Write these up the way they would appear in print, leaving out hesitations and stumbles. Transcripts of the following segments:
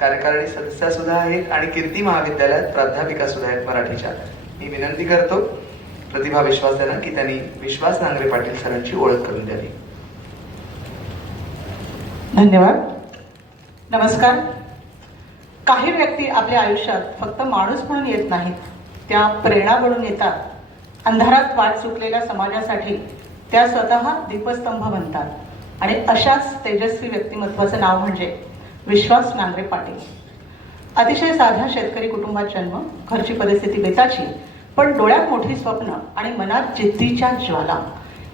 कार्यकारिणी सदस्या सुद्धा आहेत आणि कीर्ती महाविद्यालयात प्राध्यापिका सुद्धा आहेत मराठीच्या. मी विनंती करतो प्रतिभा विश्वास यांना की त्यांनी विश्वास नांगरे पाटील सरांची ओळख करून द्यावी. धन्यवाद. नमस्कार. काही व्यक्ती आपल्या आयुष्यात फक्त माणूस म्हणून येत नाहीत, त्या प्रेरणा बनून येतात. अंधारात वाट चुकलेल्या समाजासाठी त्या स्वतः दीपस्तंभ बनतात आणि अशाच तेजस्वी व्यक्तिमत्वाचं नाव म्हणजे विश्वास नांगरे पाटील. अतिशय साध्या शेतकरी कुटुंबात जन्म, घरची परिस्थिती बेताची, पण डोळ्यात मोठी स्वप्न आणि मनात जिद्दीच्या ज्वाला.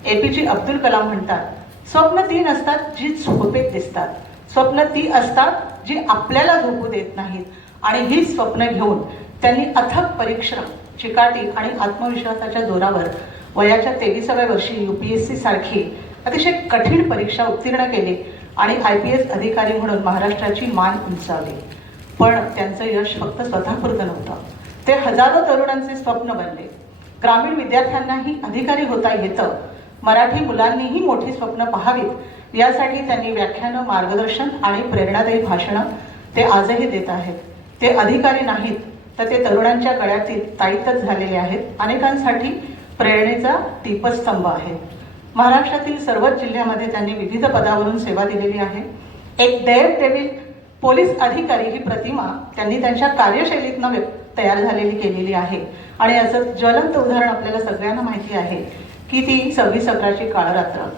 APJ अब्दुल कलाम म्हणतात, स्वप्न ती नसतात जी झोपेत दिसतात, स्वप्न ती असतात जी आपल्याला झोपू देत नाहीत. आणि ही स्वप्न घेऊन त्यांनी अथक परिश्रम, चिकाटी आणि आत्मविश्वासाच्या जोरावर वयाच्या 23व्या वर्षी UPSC सारखी अतिशय कठीण परीक्षा उत्तीर्ण केली आणि IPS अधिकारी म्हणून महाराष्ट्राची मान उंचावली. पण त्यांचं यश फक्त स्वतःपुरतं नव्हतं, ते हजारो तरुणांचे स्वप्न बनले. ग्रामीण विद्यार्थ्यांनाही अधिकारी होता येतं, मराठी मुलांनीही मोठी स्वप्न पाहावीत यासाठी त्यांनी व्याख्यानं, मार्गदर्शन आणि प्रेरणादायी भाषणं ते आजही देत आहेत. ते अधिकारी नाहीत तर ते तरुणांच्या गळ्यातील ताईतच झालेले आहेत. अनेकांसाठी प्रेरणेचा दीपस्तंभ आहेत. महाराष्ट्रातील सर्वच जिल्ह्यामध्ये त्यांनी विविध पदावरून सेवा दिलेली आहे. एक देवी पोलीस अधिकारी ही प्रतिमा त्यांनी त्यांच्या कार्यशैलीतनं तयार झालेली केलेली आहे. आणि याचं ज्वलंत उदाहरण आपल्याला सगळ्यांना माहिती आहे की ती 26/11ची काळरात्र,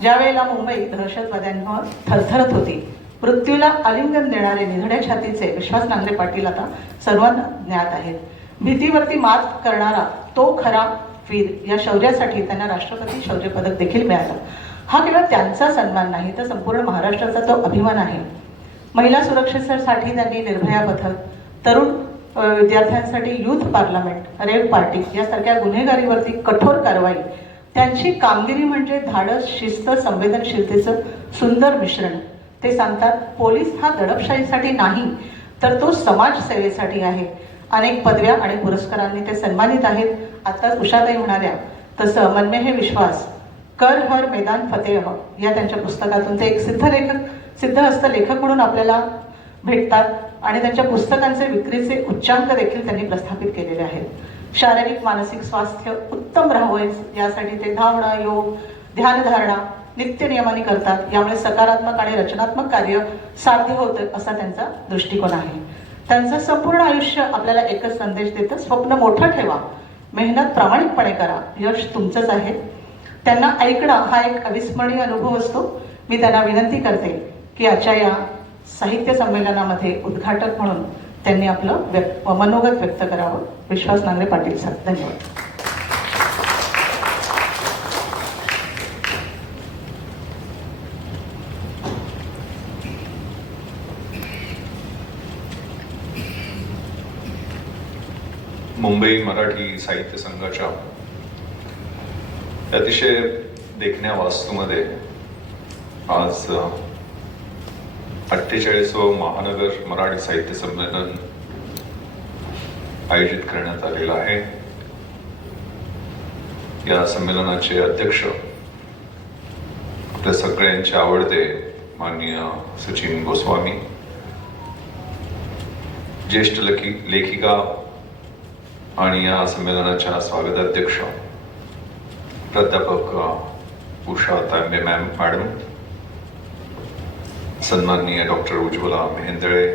ज्या वेळेला मुंबई दहशतवाद्यांवर थरथरत होती. मृत्यूला आलिंगन देणारे निधड्या छातीचे विश्वास नांगरे पाटील आता सर्वांना ज्ञात आहेत. भीतीवरती मात करणारा तो खरा वीर या शौर्यासाठी त्यांना राष्ट्रपती शौर्य पदक देखील मिळालं. हा केवळ त्यांचा सन्मान नाही तर संपूर्ण महाराष्ट्राचा तो अभिमान आहे. महिला सुरक्षेसाठी त्यांनी निर्भया पथक, तरुण विद्यार्थ्यांसाठी युथ पार्लमेंट, रेव पार्टी यासारख्या गुन्हेगारीवरती कठोर कारवाई. त्यांची कामगिरी म्हणजे धाडस, शिस्त, संवेदनशीलतेचं सुंदर मिश्रण. ते सांगतात, पोलीस हा दडपशाहीसाठी नाही तर तो समाजसेवेसाठी आहे. अनेक पदव्या आणि पुरस्कारांनी ते सन्मानित आहेत. आत्ताच उषाताई म्हणाल्या तसं मन में है विश्वास, कर हर मैदान फतेह या त्यांच्या पुस्तकातून ते एक सिद्धहस्त लेखक म्हणून आपल्याला भेटतात. आणि त्यांच्या पुस्तकांचे विक्रीचे उच्चांक देखील त्यांनी प्रस्थापित केलेले आहेत. शारीरिक मानसिक स्वास्थ्य उत्तम राहावं यासाठी ते धावणं, योग, ध्यानधारणा नित्यनियमाने करतात. यामुळे सकारात्मक आणि रचनात्मक कार्य साध्य होतं असा त्यांचा दृष्टिकोन आहे. त्यांचं संपूर्ण आयुष्य आपल्याला एकच संदेश देतं, स्वप्न मोठं ठेवा, मेहनत प्रामाणिकपणे करा, यश तुमचंच आहे. त्यांना ऐकणं हा एक अविस्मरणीय अनुभव असतो. मी त्यांना विनंती करते की आजच्या या साहित्य संमेलनामध्ये उद्घाटक म्हणून त्यांनी आपलं मनोगत व्यक्त करावं. विश्वास नांगरे पाटील सर. धन्यवाद. मुंबई मराठी साहित्य संघाच्या अतिशय देखण्या वास्तूमध्ये आज 48वं महानगर मराठी साहित्य संमेलन आयोजित करण्यात आलेलं आहे. या संमेलनाचे अध्यक्ष आपल्या सगळ्यांचे आवडते माननीय सचिन गोस्वामी, ज्येष्ठ लेखिका आणि या संमेलनाच्या स्वागताध्यक्ष प्राध्यापक उषा तांबे मॅडम, सन्माननीय डॉक्टर उज्ज्वला मेहेंदळे,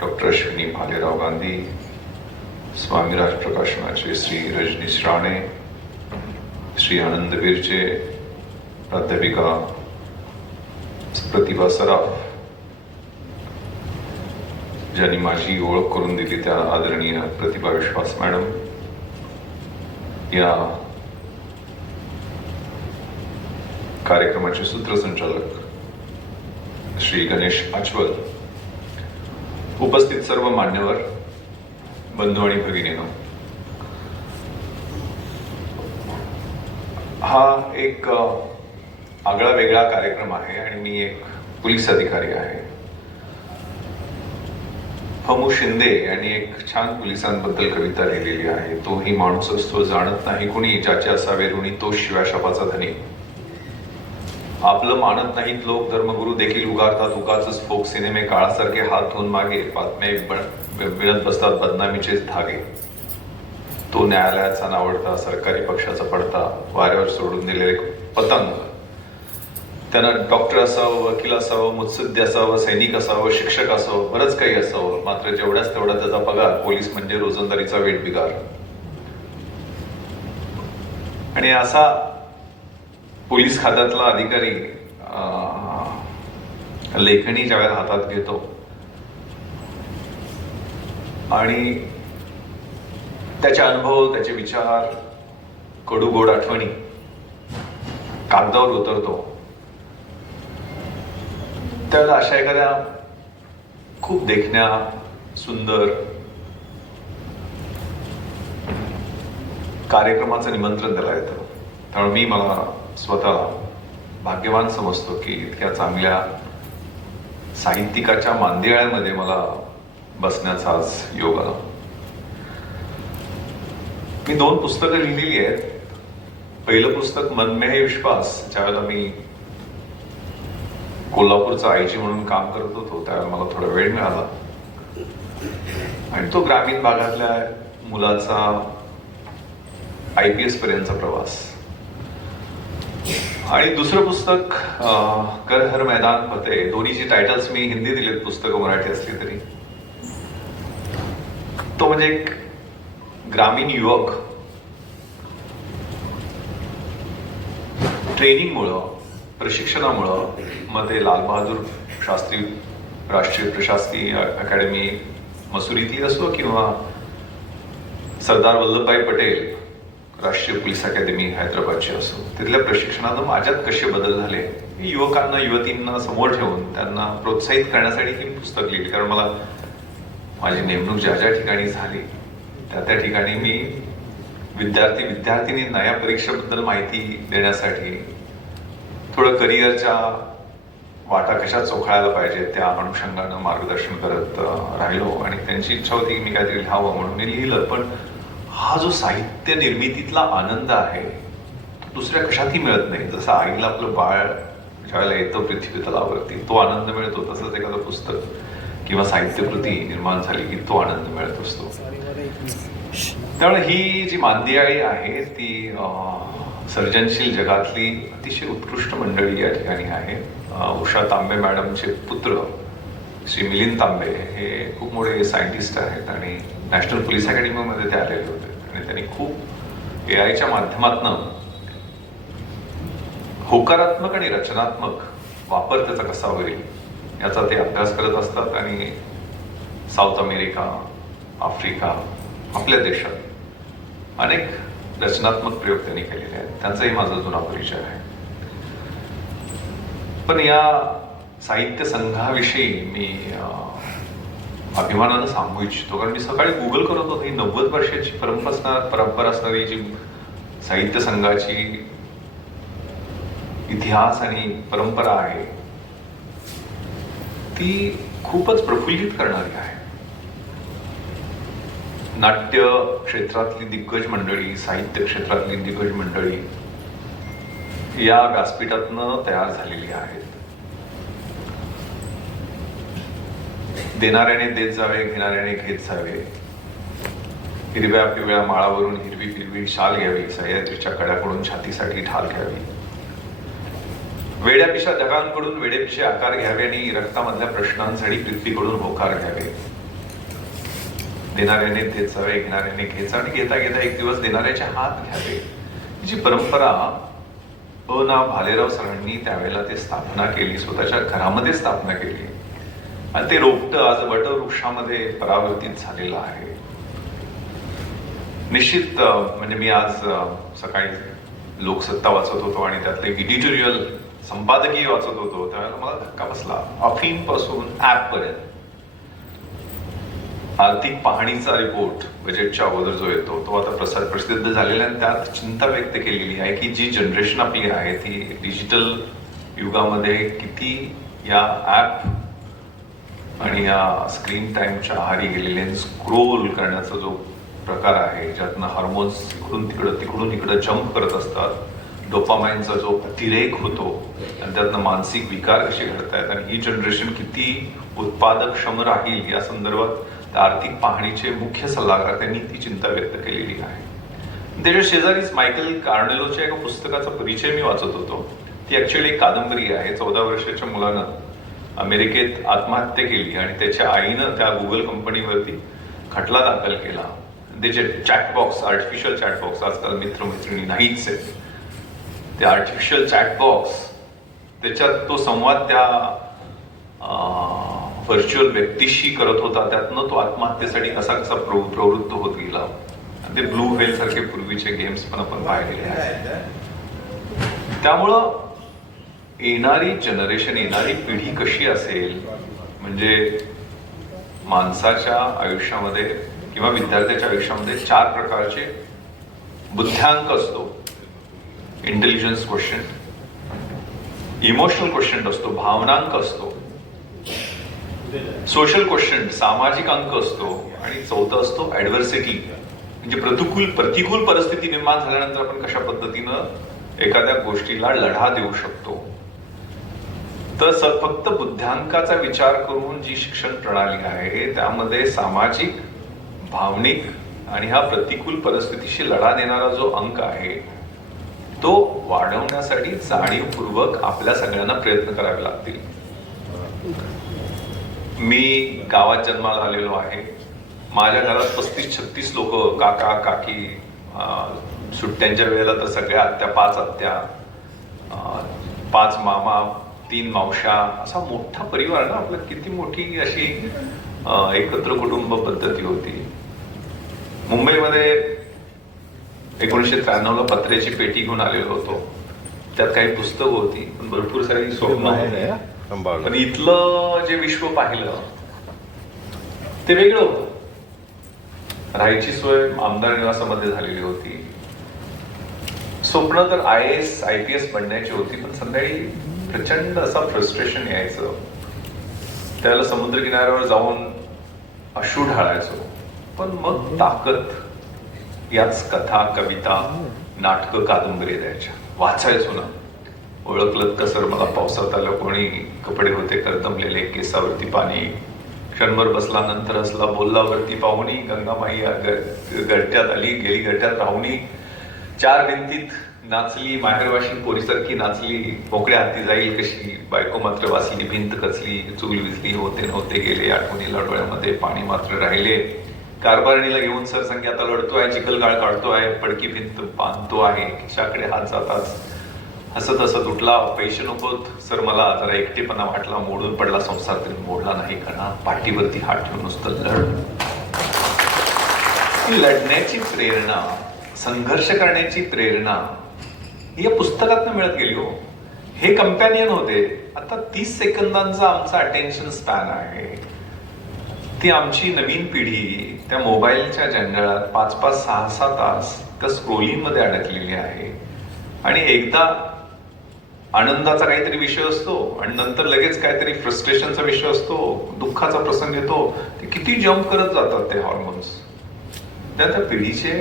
डॉक्टर अश्विनी भालेराव गांधी, स्वामी राजप्रकाशनाचे श्री रजनीश राणे, श्री आनंद बिरचे, प्राध्यापिका प्रतिभा सराफ, ज्यांनी माझी ओळख करून दिली त्या आदरणीय प्रतिभा विश्वास मॅडम, या कार्यक्रमाचे सूत्रसंचालक श्री गणेश आचवल, उपस्थित सर्व मान्यवर बंधू आणि भगिनींनो, हा एक आगळा वेगळा कार्यक्रम आहे आणि मी एक पोलीस अधिकारी आहे. हमू शिंदे यांनी एक छान पोलिसांबद्दल कविता लिहिलेली आहे. तोही माणूस असतो जाणत नाही कुणी, ज्याचे असावे ऋणी तो शिव्या शापाचा धनी. आपलं मानत नाहीत लोक, धर्मगुरू देखील उगारतात उगाचच फोक सिनेमे, काळासारखे हात धुवून मागे बातम्या विणत बसतात बदनामीचेच धागे. तो न्यायालयाचा नावडता, सरकारी पक्षाचा पडता, वाऱ्यावर सोडून दिलेले पतंग. त्यानं डॉक्टर असावं, वकील असावं, मुत्सद्दी असावं, सैनिक असावं, शिक्षक असावं, बरंच काही असावं, मात्र जेवढ्याच तेवढा त्याचा पगार, पोलीस म्हणजे रोजंदारीचा वेठबिगार. आणि असा पोलीस खात्यातला अधिकारी लेखणी ज्यावेळेला हातात घेतो आणि त्याचे अनुभव, त्याचे विचार, कडू गोड आठवणी कागदावर उतरतो, त्यावेळेला अशा एखाद्या खूप देखण्या, सुंदर कार्यक्रमाचं निमंत्रण त्याला येतं. त्यामुळे मला स्वतःला भाग्यवान समजतो की इतक्या चांगल्या साहित्यिकाच्या मांदियाळ्यामध्ये मला बसण्याचा आज योग आला. मी 2 पुस्तकं लिहिलेली आहेत. पहिलं पुस्तक मन में है विश्वास, ज्यावेळेला मी कोल्हापूरचा आयजी म्हणून काम करत होतो त्यावेळेला मला थोडा वेळ मिळाला आणि तो ग्रामीण भागातल्या मुलाचा IPS पर्यंतचा प्रवास. आणि दुसरं पुस्तक कर हर मैदान फतेह, दोन्हीची टायटल्स मी हिंदी दिलेत, पुस्तकं मराठी असली तरी. तो म्हणजे एक ग्रामीण युवक ट्रेनिंगमुळं, प्रशिक्षणामुळं, मग ते लाल बहादूर शास्त्री राष्ट्रीय प्रशासकीय अकॅडमी मसुरीतली असो किंवा सरदार वल्लभभाई पटेल राष्ट्रीय पोलीस अकॅदमी हैदराबादची असो, तिथल्या प्रशिक्षणानं माझ्यात कसे बदल झाले, मी युवकांना, युवतींना समोर ठेवून त्यांना प्रोत्साहित करण्यासाठी ही पुस्तक लिहिली. कारण मला माझी नेमणूक ज्या ज्या ठिकाणी झाली त्या ठिकाणी मी विद्यार्थिनींना या परीक्षेबद्दल माहिती देण्यासाठी, थोडं करिअरच्या वाटा कशा चोखाळायला पाहिजे त्या अनुषंगानं मार्गदर्शन करत राहिलो. आणि त्यांची इच्छा होती की मी काहीतरी लिहावं म्हणून मी लिहिलं. पण हा जो साहित्य निर्मितीतला आनंद आहे तो दुसऱ्या कशातही मिळत नाही. जसं आईला आपलं बाळ ज्यावेळेला येतं पृथ्वी तलावरती तो आनंद मिळतो, तसंच एखादं पुस्तक किंवा साहित्यकृती निर्माण झाली की तो आनंद मिळत असतो. त्यामुळे ही जी मांदियाळी आहे ती सर्जनशील जगातली अतिशय उत्कृष्ट मंडळी या ठिकाणी आहे. उषा तांबे मॅडमचे पुत्र श्री मिलिंद तांबे हे खूप मोठे सायंटिस्ट आहेत आणि नॅशनल पोलीस अकॅडमीमध्ये ते आलेले होते आणि त्यांनी खूप AIच्या माध्यमातून होकारात्मक आणि रचनात्मक वापर त्याचा कसा होईल याचा ते अभ्यास करत असतात. आणि साऊथ अमेरिका, आफ्रिका, आपल्या देशात अनेक रचनात्मक प्रयोग त्यांनी केलेले आहेत. त्यांचाही माझा जुना परिचय आहे. पण या साहित्य संघाविषयी मी अभिमानानं सांगू इच्छितो, कारण मी सकाळी गुगल करत होतो. ही 90 वर्षाची परंपरा असणारी जी साहित्य संघाची इतिहास आणि परंपरा आहे ती खूपच प्रफुल्लित करणारी आहे. नाट्य क्षेत्रातली दिग्गज मंडळी, साहित्य क्षेत्रातली दिग्गज मंडळी या व्यासपीठातनं तयार झालेली आहेत. देणाऱ्याने देत जावे, घेणाऱ्याने घेत जावे. हिरव्या पिवळ्या माळावरून हिरवी पिरवी शाल घ्यावी, सह्याद्रीच्या कड्याकडून छातीसाठी ढाल घ्यावी. वेड्यापिशा ढगांकडून वेडेपिशे आकार घ्यावे आणि रक्तामधल्या प्रश्नांसाठी पृथ्वीकडून होकार घ्यावे. देणाऱ्याने देत जावे, घेणाऱ्याने घेत आणि घेता घेता एक दिवस देणाऱ्याचे हात घ्यावे. जी परंपरा भालेराव सरांनी त्यावेळेला ते स्थापना केली, स्वतःच्या घरामध्ये स्थापना केली आणि ते रोपटं आज वटवृक्षामध्ये परावर्तित झालेलं आहे. निश्चित म्हणजे मी आज सकाळी लोकसत्ता वाचत होतो आणि त्यातले एडिटोरियल संपादकीय वाचत होतो त्यावेळेला मला धक्का बसला. अफीम पासून ऍप पर्यंत आर्थिक पाहणीचा रिपोर्ट बजेटच्या अगोदर जो येतो तो आता प्रसिद्ध झालेला आहे. त्यात चिंता व्यक्त केलेली आहे की जी जनरेशन आपली आहे ती डिजिटल युगामध्ये किती या ऍप आणि या स्क्रीन टाइमच्या आहारी गेलेले, स्क्रोल करण्याचा जो प्रकार आहे ज्यातनं हार्मोन्स इकडून तिकडं जम्प करत असतात डोपामाइनचा जो अतिरेक होतो आणि त्यातनं मानसिक विकार कसे घडतायत आणि ही जनरेशन किती उत्पादकक्षम राहील या संदर्भात त्या आर्थिक पाहणीचे मुख्य सल्लागार त्यांनी ती चिंता व्यक्त केलेली आहे. त्याच्या शेजारीच मायकेल कार्नेलोच्या एका पुस्तकाचा परिचय मी वाचत होतो. ती ऍक्च्युअली एक कादंबरी आहे. 14 वर्षाच्या मुलानं अमेरिकेत आत्महत्या केली आणि त्याच्या आईनं त्या गुगल कंपनीवरती खटला दाखल केला. त्याचे चॅटबॉक्स, आर्टिफिशियल चॅटबॉक्स, आजकाल मित्रमैत्रिणी नाहीच आहेत, ते आर्टिफिशियल चॅटबॉक्स, त्याच्यात तो संवाद त्या व्हर्च्युअल व्यक्तीशी करत होता. त्यातनं तो आत्महत्येसाठी कसा कसा प्रवृत्त होत गेला. ते ब्लू व्हेल सारखे पूर्वीचे गेम्स पण आपण पाहिलेले आहेत. त्यामुळं येणारी जनरेशन, येणारी पिढी कशी असेल, म्हणजे माणसाच्या आयुष्यामध्ये किंवा विद्यार्थ्याच्या आयुष्यामध्ये 4 प्रकारचे बुद्ध्यांक असतो. इंटेलिजन्स क्वेश्चन, इमोशनल क्वेश्चन असतो, भावनांक असतो, सोशल क्वेश्चन सामाजिक अंक असतो आणि 4थं असतो ऍडव्हर्सिटी, म्हणजे प्रतिकूल परिस्थिती निर्माण झाल्यानंतर आपण कशा पद्धतीनं एखाद्या गोष्टीला लढा देऊ शकतो. तर फक्त बुद्ध्यांकाचा विचार करून जी शिक्षण प्रणाली आहे त्यामध्ये सामाजिक, भावनिक आणि हा प्रतिकूल परिस्थितीशी लढा देणारा जो अंक आहे तो वाढवण्यासाठी जाणीवपूर्वक आपल्या सगळ्यांना प्रयत्न करावे लागतील. मी गावात जन्माला आलेलो आहे. माझ्या घरात 35-36 लोक, काका काकी, सुट्ट्यांच्या वेळेला तर सगळ्या आत्या, 5 आत्या, 5 मामा, 3 मावशा, असा मोठा परिवार ना आपला. किती मोठी अशी एकत्र कुटुंब पद्धती होती. मुंबईमध्ये 1993ला पत्र्याची पेटी घेऊन आलेलो होतो. त्यात काही पुस्तकं होती, पण भरपूर सारी स्वप्न होती. पण इथलं जे विश्व पाहिलं ते वेगळं होतं. राहायची सोय आमदार निवासामध्ये झालेली होती. स्वप्न तर IAS IPS बनण्याची होती, पण संध्याकाळी प्रचंड असा फ्रस्ट्रेशन यायचं. त्यावेळेला समुद्र किनाऱ्यावर जाऊन अश्रू ढाळायचो. पण मग ताकद याच कथा, कविता, नाटकं, कादंबरी द्यायच्या. वाचायचो ना. ओळखलं कसं मला पावसात आलं कोणी, कपडे होते करदमलेले, केसावरती पाणी, क्षणभर बसला नंतर हसला, बोललावरती पाहुणी, गंगामाई गट्ट्यात आली, गेली गट्ट्यात राहुणी, 4 भिंतीत नाचली, माहेरवाशी पोरीसारखी नाचली, मोकळ्या हाती जाईल कशी, बायको मात्र वाचली, भिंत कचली, चुगली विचली, होते नव्हते गेले, आठवणीला डोळ्यामध्ये पाणी मात्र राहिले, कारभारणीला घेऊन सरसंख्या आता लढतोय, चिखल गाळ काढतोय, पडकी भिंत बांधतो आहे, खिशाकडे हात जाताच हसत हसत उठला, पैसे नकोत सर मला, जरा एकटेपणा वाटला, मोडून पडला संसार तरी मोडला नाही कणा, पाठीवरती हात ठेवून नुसतं लढ. लढण्याची प्रेरणा, संघर्ष करण्याची प्रेरणा ही या पुस्तकातनं मिळत गेली हो. हे कंपॅनियन होते. आता 30 सेकंदांचा आमचा अटेन्शन स्पॅन आहे. ती आमची नवीन पिढी त्या मोबाईलच्या जंजाळात 5-5, 6-6 तास त्या स्क्रोलिंग मध्ये अडकलेली आहे. आणि एकदा आनंदाचा काहीतरी विषय असतो आणि नंतर लगेच काहीतरी फ्रस्ट्रेशनचा विषय असतो, दुःखाचा प्रसंग येतो, ते किती जम्प करत जातात ते हॉर्मोन्स. त्या पिढीचे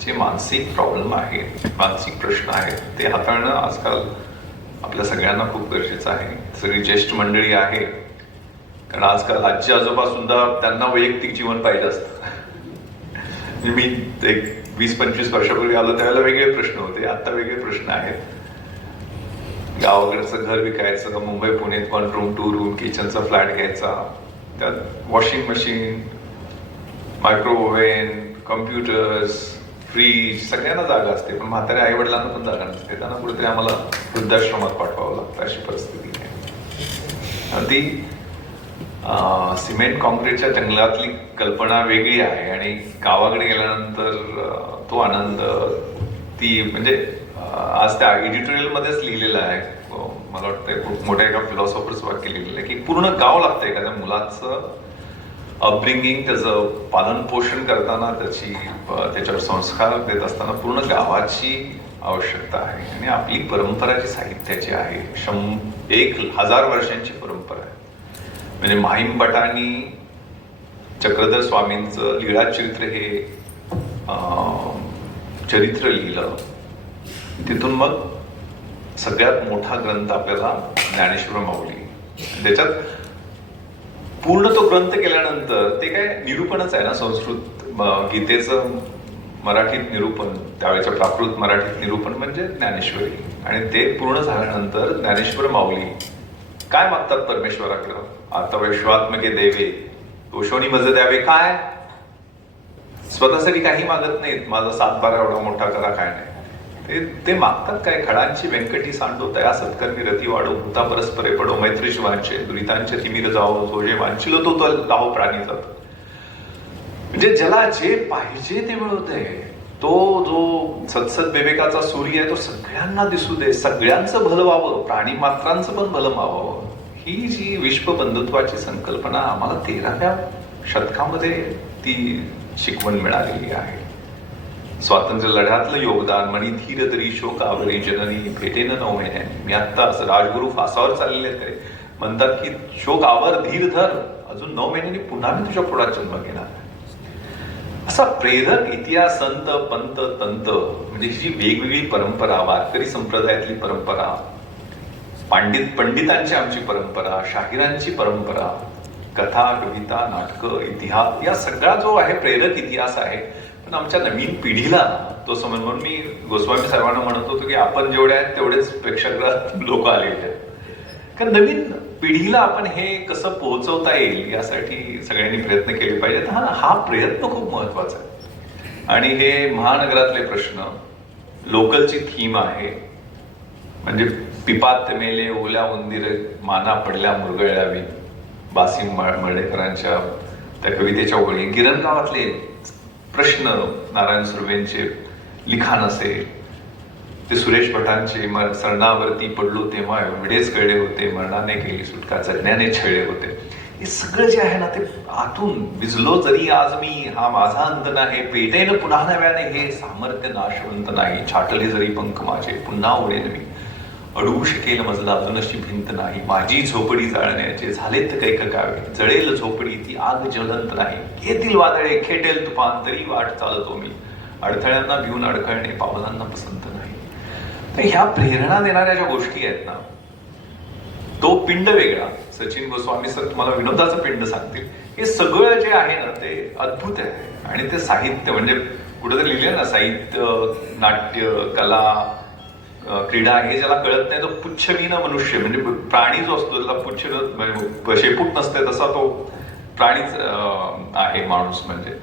जे मानसिक प्रॉब्लेम आहेत, मानसिक प्रश्न आहेत, ते हाताळणं आजकाल आपल्या सगळ्यांना खूप गरजेचं आहे. सगळी ज्येष्ठ मंडळी आहे, कारण आजकाल आजी आजोबा सुद्धा त्यांना वैयक्तिक जीवन पाहिजे असतं. मी एक 20-25 वर्षापूर्वी आलो त्यावेळेला वेगळे प्रश्न होते, आता वेगळे प्रश्न आहेत. गावाकडचं घर विकायचं का मुंबई पुण्यात 1 रूम 2 रूम किचनचा फ्लॅट घ्यायचा, त्यात washing machine, microwave, computers, fridge, सगळ्यांना जागा असते, पण म्हाताऱ्या आई वडिलांना पण जागा नसते. त्यांना कुठेतरी आम्हाला वृद्धाश्रमात पाठवावं लागतं, अशी परिस्थिती आहे. ती सिमेंट कॉन्क्रीटच्या जंगलातली कल्पना वेगळी आहे आणि गावाकडे गेल्यानंतर तो आनंद, ती म्हणजे आज त्या एडिटोरियल मध्येच लिहिलेलं आहे, मला वाटतं खूप मोठ्या एका फिलॉसॉफर्स वाक्य लिहिलेलं आहे की पूर्ण गाव लागतं एखाद्या मुलाचं अपब्रिंगिंग, त्याचं पालन पोषण करताना, त्याच्यावर संस्कार देत असताना पूर्ण गावाची आवश्यकता आहे. आणि आपली परंपरा जी साहित्याची आहे, 1000 वर्षांची परंपरा आहे. म्हणजे माहीम भटांनी चक्रधर स्वामींचं लीळा चरित्र हे चरित्र लिहिलं. तिथून मग सगळ्यात मोठा ग्रंथ आपल्याला ज्ञानेश्वर माऊली. त्याच्यात पूर्ण तो ग्रंथ केल्यानंतर ते काय निरूपणच आहे ना, संस्कृत गीतेचं मराठीत निरूपण, त्यावेळेच्या प्राकृत मराठीत निरूपण म्हणजे ज्ञानेश्वरी. आणि ते पूर्ण झाल्यानंतर ज्ञानेश्वर माऊली काय मागतात परमेश्वराकडं? आता विश्वात्मके देवे तोषोनी मज द्यावे. काय स्वतःसाठी काही मागत नाहीत, माझा 7-12 एवढा मोठा करा, काय नाही. ते मागतात काय? खडांची व्यंकटी सांडो तया सत्कर्मी रती वाढो, भूता परस्परे पडो मैत्रीशी वांचे, दुरितांचे तिमिर जावो, जो जे वांचिलो तो लाहो प्राणी जात. म्हणजे ज्याला जे पाहिजे ते मिळवते, तो जो सत्सद विवेकाचा सूर्य आहे तो सगळ्यांना दिसू दे, सगळ्यांचं भलं व्हावं, प्राणी मात्रांचं पण भलं व्हावं. ही जी विश्व बंधुत्वाची संकल्पना आम्हाला 13व्या शतकामध्ये ती शिकवण मिळालेली आहे. स्वातंत्र्य लढ्यातलं योगदान म्हणी धीर तरी शोक आवरी जननी भेटेन नवमेने. मी आत्ता असं राजगुरू फासावर चाललेले खरे म्हणतात की शोक आवर, धीर धर, अजून 9 महिन्यांनी पुन्हा मी तुझ्या पुढात जन्म घेणार. असा प्रेरक इतिहास, संत पंत तंत म्हणजे ही वेगवेगळी परंपरा, वारकरी संप्रदायातली परंपरा, पंडितांची आमची परंपरा, शाहिरांची परंपरा, कथा, कविता, नाटकं, इतिहास, या सगळा जो आहे प्रेरक इतिहास आहे. पण आमच्या नवीन पिढीला तो समज, म्हणून मी गोस्वामी साहेबांना म्हणत होतो की आपण जेवढे आहेत तेवढेच प्रेक्षकगृहात लोक आलेले आहेत. कारण नवीन पिढीला आपण हे कसं पोहोचवता येईल यासाठी सगळ्यांनी प्रयत्न केले पाहिजेत. हा प्रयत्न खूप महत्वाचा आहे. आणि हे महानगरातले प्रश्न, लोकलची थीम आहे. म्हणजे पिपात मेले ओल्या उंदीर, माना पडल्या मुरगळल्यावी, बासिम मर्ढेकरांच्या त्या कवितेच्या ओळी, गिरणगावातले प्रश्न, नारायण सुर्वेंचे लिखाण असेल, ते सुरेश भटांचे सरणावरती पडलो तेव्हा एवढेच कळले होते, मरणाने केली सुटका जगण्याने छळले होते. हे सगळं जे आहे ना ते आतून भिजलो जरी आज मी, हा माझा अंत नाही, पेटेन पुन्हा नव्याने, हे सामर्थ्य नाशवंत नाही, छाटले जरी पंख माझे पुन्हा ओढेन मी, अडवू शकेल मजला अजून अशी भिंत नाही, माझी झोपडी जाळण्याचे झालेत कैक कावे, जळेल झोपडी ती आग ज्वलंत नाही, येतील वादळे खेटेल तुफान तरी वाट चालतो मी, अडथळ्यांना भिवून अडखळणे पावलांना पसंत नाही. तर ह्या प्रेरणा देणाऱ्या ज्या गोष्टी आहेत ना, तो पिंड वेगळा. सचिन गोस्वामी सर तुम्हाला विनोदाचं पिंड सांगतील. हे सगळं जे आहे ना ते अद्भुत आहे. आणि ते साहित्य म्हणजे कुठेतरी लिहिलं ना, साहित्य, नाट्य, कला, क्रीडा, हे ज्याला कळत नाही तो पुच्छमीन मनुष्य, म्हणजे प्राणी जो असतो त्याला पुच्छ म्हणजे शेपूट नसते तसा तो प्राणीच आहे माणूस. म्हणजे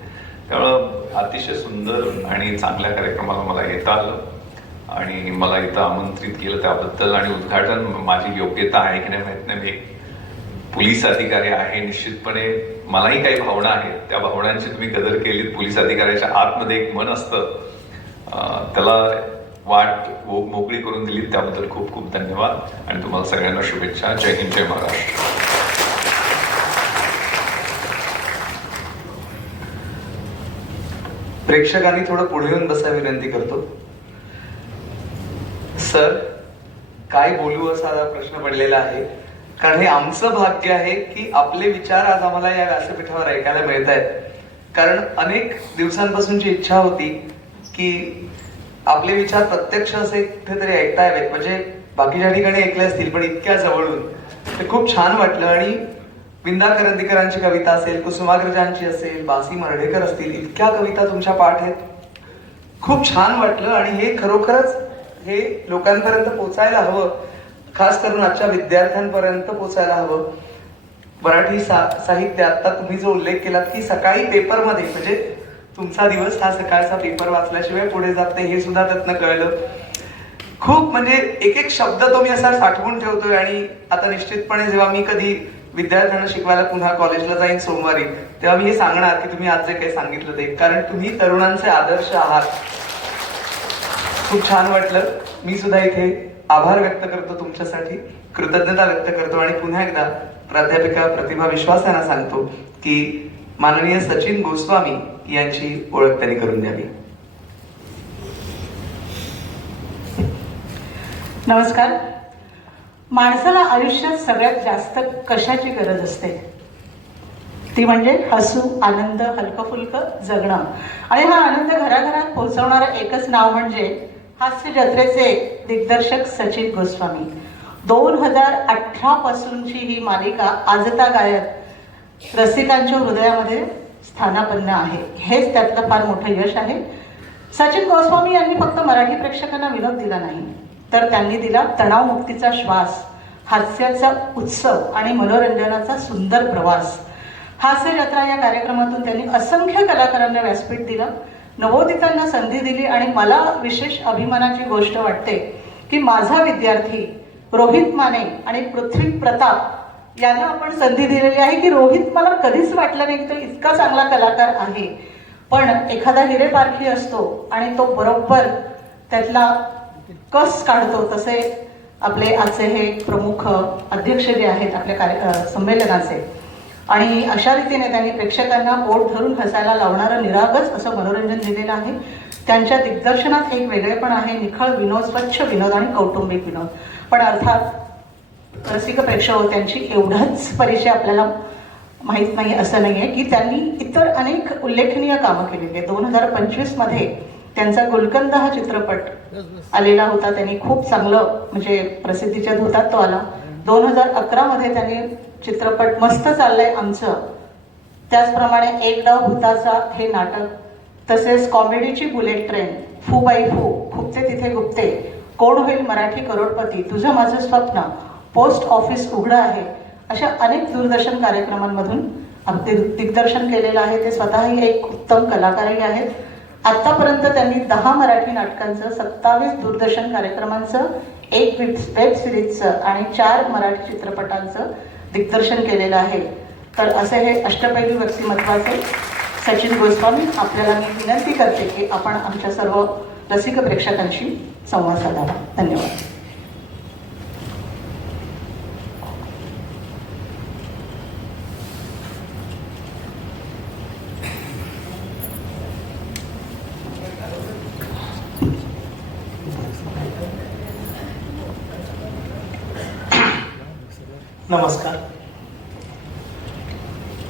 त्यामुळं अतिशय सुंदर आणि चांगल्या कार्यक्रमाला मला येता आलं आणि मला इथं आमंत्रित केलं त्याबद्दल. आणि उद्घाटन माझी योग्यता आहे की नाही माहित नाही, मी एक पोलीस अधिकारी आहे, निश्चितपणे मलाही काही भावना आहेत, त्या भावनांची तुम्ही कदर केलीत. पोलीस अधिकाऱ्याच्या आतमध्ये एक मन असतं, त्याला वाट मोकळी करून दिली, त्याबद्दल खूप खूप धन्यवाद. आणि तुम्हाला सगळ्यांना शुभेच्छा. जय हिंद, जय महाराष्ट्र. प्रेक्षकांनी थोडं पुढे येऊन बसायला विनंती करतो. सर, काय बोलू असा प्रश्न पडलेला आहे, कारण हे आमचं भाग्य आहे की आपले विचार आज आम्हाला या व्यासपीठावर ऐकायला मिळत आहेत. कारण अनेक दिवसांपासूनची इच्छा होती की आपले विचार प्रत्यक्ष असे कुठेतरी ऐकता यावेत. म्हणजे बाकीच्या ठिकाणी ऐकले असतील पण इतक्या जवळून ते खूप छान वाटलं. आणि विंदा करंदीकरांची कविता असेल, कुसुमाग्रजांची असेल, बासी मर्ढेकर असतील, इतक्या कविता तुमच्या पाठ आहेत, खूप छान वाटलं. आणि हे खरोखरच हे लोकांपर्यंत पोचायला हवं, खास करून आजच्या विद्यार्थ्यांपर्यंत पोचायला हवं. मराठी साहित्य, आता तुम्ही जो उल्लेख केलात की सकाळी पेपरमध्ये, म्हणजे तुमचा दिवस हा सकाळचा पेपर वाचल्याशिवाय पुढे जात नाही हे सुद्धा त्यातनं कळलं. खूप म्हणजे एक एक शब्द तो मी असा साठवून ठेवतोय. आणि आता निश्चितपणे जेव्हा मी कधी विद्यार्थ्यांना शिकवायला पुन्हा कॉलेजला जाईन सोमवारी, तेव्हा मी हे सांगणार की तुम्ही आज जे काही सांगितलं ते, कारण तुम्ही तरुणांचे आदर्श आहात. खूप छान वाटलं. मी सुद्धा इथे आभार व्यक्त करतो तुमच्यासाठी, कृतज्ञता व्यक्त करतो. आणि पुन्हा एकदा प्राध्यापिका प्रतिभा विश्वास यांना सांगतो की माननीय सचिन गोस्वामी यांची ओळख त्यांनी करून द्यावी. नमस्कार. माणसाला आयुष्यात सगळ्यात जास्त कशाची गरज असते, ती म्हणजे हसू, आनंद, हलकं फुलकं जगणं. आणि हा आनंद घराघरात पोहोचवणारं एकच नाव म्हणजे हास्य जत्रेचे दिग्दर्शक सचिन गोस्वामी. 2018 पासूनची ही मालिका आजतागायत रसिकांच्या हृदयामध्ये स्थानापन्न आहे. हेच त्यातलं फार मोठं यश आहे. सचिन गोस्वामी यांनी फक्त मराठी प्रेक्षकांना विनोद दिला नाही, तर त्यांनी दिला तणावमुक्तीचा श्वास, हास्याचा उत्सव आणि मनोरंजनाचा सुंदर प्रवास. हास्य जत्रा या कार्यक्रमातून त्यांनी असंख्य कलाकारांना व्यासपीठ दिलं, नवोदितांना संधी दिली आणि मला विशेष अभिमानाची गोष्ट वाटते की माझा विद्यार्थी रोहित माने आणि पृथ्वी प्रताप यांना आपण संधी दिलेली आहे. की रोहित मला कधीच वाटलं नाही की तो इतका चांगला कलाकार आहे, पण एखादा हिरे पारखी असतो आणि तो बरोबर त्यातला कस काढतो. तसे आपले आजचे हे प्रमुख अध्यक्ष जे आहेत आपल्या संमेलनाचे, आणि अशा रीतीने त्यांनी प्रेक्षकांना पोट धरून हसायला लावणारं निरागस असं मनोरंजन दिलेलं आहे. त्यांच्या दिग्दर्शनात एक वेगळेपण आहे, निखळ विनोद, स्वच्छ विनोद आणि कौटुंबिक विनोद. पण अर्थात रसिक प्रेक्षक त्यांची एवढाच परिचय आपल्याला माहीत नाही असं नाही आहे की त्यांनी इतर अनेक उल्लेखनीय कामं केलेली आहेत. 2025 मध्ये त्यांचा गुलकंद हा चित्रपट आलेला होता, त्यांनी खूप चांगलं म्हणजे प्रसिद्धीच्या धुतात तो आला. 2011 मध्ये त्यांनी चित्रपट मस्त चाललंय आमचं, त्याचप्रमाणे एक डाव भूताचा हे नाटक, तसेच कॉमेडीची बुलेट ट्रेन, फू बाई फू, खुपते तिथे गुप्ते, कोण होईल मराठी करोडपती, तुझं माझं स्वप्न, पोस्ट ऑफिस उघडं आहे, अशा अनेक दूरदर्शन कार्यक्रमांमधून दिग्दर्शन केलेलं आहे. ते स्वतःही एक उत्तम कलाकारही आहेत. आतापर्यंत त्यांनी 10 मराठी नाटकांचं, 27 दूरदर्शन कार्यक्रमांचं, 1 वेब सिरीजचं आणि 4 मराठी चित्रपटांचं दिग्दर्शन केलेलं आहे. तर असे हे अष्टपैलू व्यक्तिमत्वाचे सचिन गोस्वामी. आपल्याला मी विनंती करते की आपण आमच्या सर्व रसिक प्रेक्षकांशी संवाद साधावा. धन्यवाद. नमस्कार.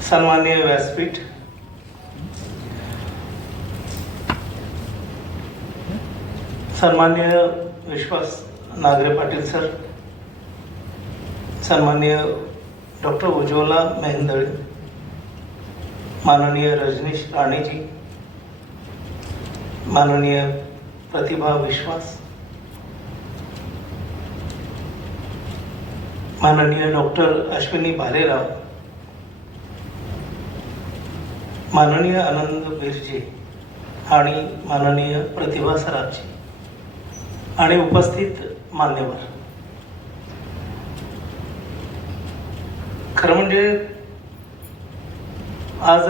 सन्माननीय व्यासपीठ, सन्माननीय विश्वास नागरे पाटील सर, सन्माननीय डॉक्टर उज्ज्वला मेहंदळे, माननीय रजनीश राणेजी, माननीय प्रतिभा विश्वास, माननीय डॉक्टर अश्विनी भालेराव, माननीय आनंद बिर्जे आणि माननीय प्रतिभा सराफजी आणि उपस्थित मान्यवर. खरं म्हणजे आज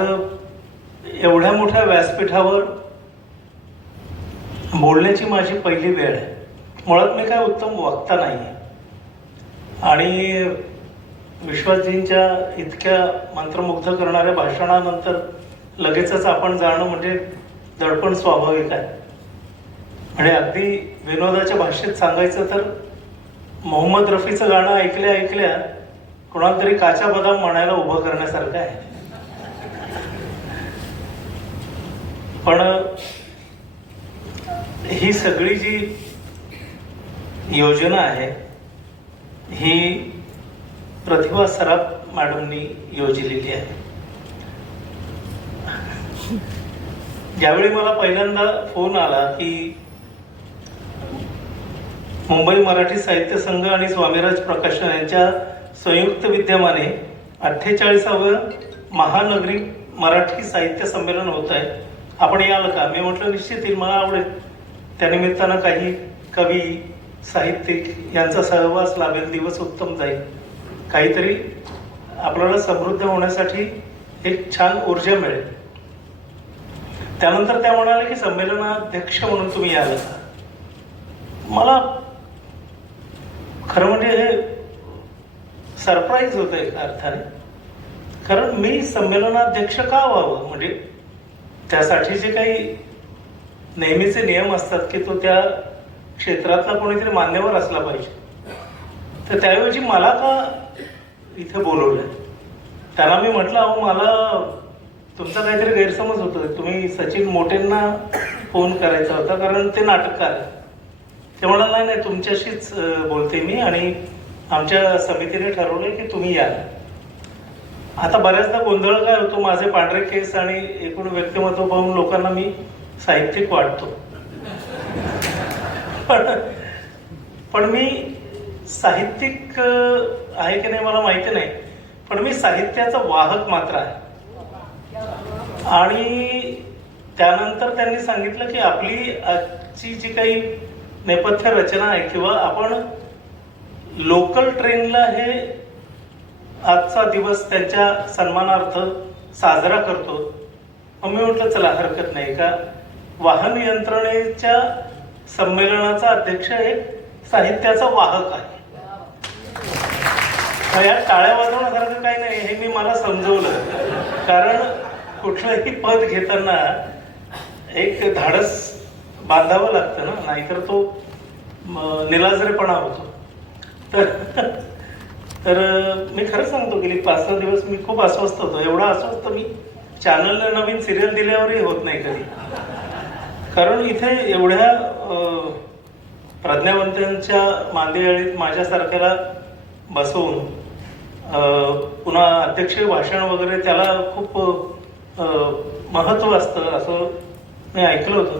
एवढ्या मोठ्या व्यासपीठावर बोलण्याची माझी पहिली वेळ आहे. मुळात मी काय उत्तम वक्ता नाही आहे आणि विश्वासजींच्या इतक्या मंत्रमुग्ध करणाऱ्या भाषणानंतर लगेचच आपण जाणं म्हणजे दडपण स्वाभाविक आहे. म्हणजे अगदी विनोदाच्या भाषेत सांगायचं तर मोहम्मद रफीचं गाणं ऐकल्या ऐकल्या कोणाला तरी काचा बदाम म्हणायला उभं करण्यासारखं आहे. पण ही सगळी जी योजना आहे ही प्रतिभा सराफ मॅडमनी योजलेली आहे. ज्यावेळी मला पहिल्यांदा फोन आला की मुंबई मराठी साहित्य संघ आणि स्वामीराज प्रकाशन यांच्या संयुक्त विद्यमाने 48वं महानगरी मराठी साहित्य संमेलन होत आहे, आपण याल का? मी म्हटलं निश्चित येईल, मला आवडेल. त्यानिमित्तानं काही कवी, साहित्यिक यांचा सहवास लाभेल, दिवस उत्तम जाईल, काहीतरी आपल्याला समृद्ध होण्यासाठी एक छान ऊर्जा मिळेल. त्यानंतर त्या म्हणाले की संमेलनाध्यक्ष म्हणून तुम्ही याल का? मला खरं म्हणजे हे सरप्राईज होतं एका अर्थाने, कारण मी संमेलनाध्यक्ष का व्हावं? म्हणजे त्यासाठी जे काही नेहमीचे नियम असतात की तो त्या क्षेत्रातला कोणीतरी मान्यवर असला पाहिजे, तर त्याऐवजी मला का इथे बोलवलंय? त्यांना मी म्हटलं, अहो मला तुमचा काहीतरी गैरसमज होतो, तुम्ही सचिन मोटेंना फोन करायचा होता कारण ते नाटककार आहेत. ते म्हणाले नाही नाही तुमच्याशीच बोलते मी आणि आमच्या समितीने ठरवलं की तुम्ही या. आता बऱ्याचदा गोंधळ काय होतो, माझे पांढरे केस आणि एकूण व्यक्तिमत्व पाहून लोकांना मी साहित्यिक वाटतो. पण मी साहित्यिक आहे की नाही मला माहिती नाही, पण मी साहित्याचा वाहक मात्र आहे. आणि त्यानंतर त्यांनी सांगितलं की आपली आजची जी काही नेपथ्य रचना आहे किंवा आपण लोकल ट्रेनला हे आजचा दिवस त्यांच्या सन्मानार्थ साजरा करतो. मग मी म्हटलं चला हरकत नाही का, वाहन यंत्रणेच्या संमेलनाचा अध्यक्ष एक साहित्याचा वाहक आहे. या टाळ्या वाजवण्यासारखं काही नाही हे मी मला समजवलं, कारण कुठलंही पद घेताना एक धाडस बांधावं लागतं ना, नाहीतर तो निलाजरेपणा होतो. तर मी खरं सांगतो गेली 5-6 दिवस मी खूप अस्वस्थ होतो. एवढा अस्वस्थ मी चॅनलला नवीन सिरियल दिल्यावरही होत नाही कधी, कारण इथे एवढ्या प्रज्ञावंतांच्या मांदियाळीत माझ्यासारख्याला बसवून पुन्हा अध्यक्षीय भाषण वगैरे त्याला खूप महत्त्व असतं असं मी ऐकलं होतं.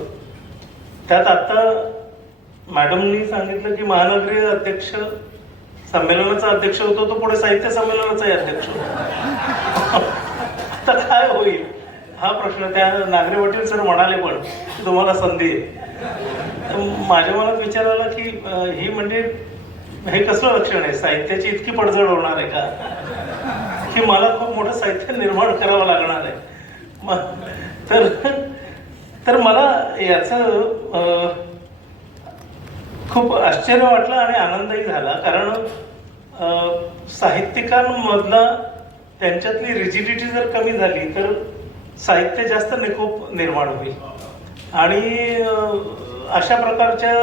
त्यात आत्ता मॅडमनी सांगितलं की महानगरीय अध्यक्ष संमेलनाचा अध्यक्ष होतो, तो पुढे साहित्य संमेलनाचाही अध्यक्ष होतो. आता काय होईल हा प्रश्न. त्या नागरे पाटील सर म्हणाले पण की तुम्हाला संधी आहे. माझ्या मनात विचार आला की ही म्हणजे हे कसलं लक्षण आहे, साहित्याची इतकी पडझड होणार आहे का की मला खूप मोठं साहित्य निर्माण करावं लागणार आहे. तर मला याचं खूप आश्चर्य वाटलं आणि आनंदही झाला, कारण साहित्यिकांमधला त्यांच्यातली रिजिडिटी जर कमी झाली तर साहित्य जास्त निकोप निर्माण होईल. आणि अशा प्रकारच्या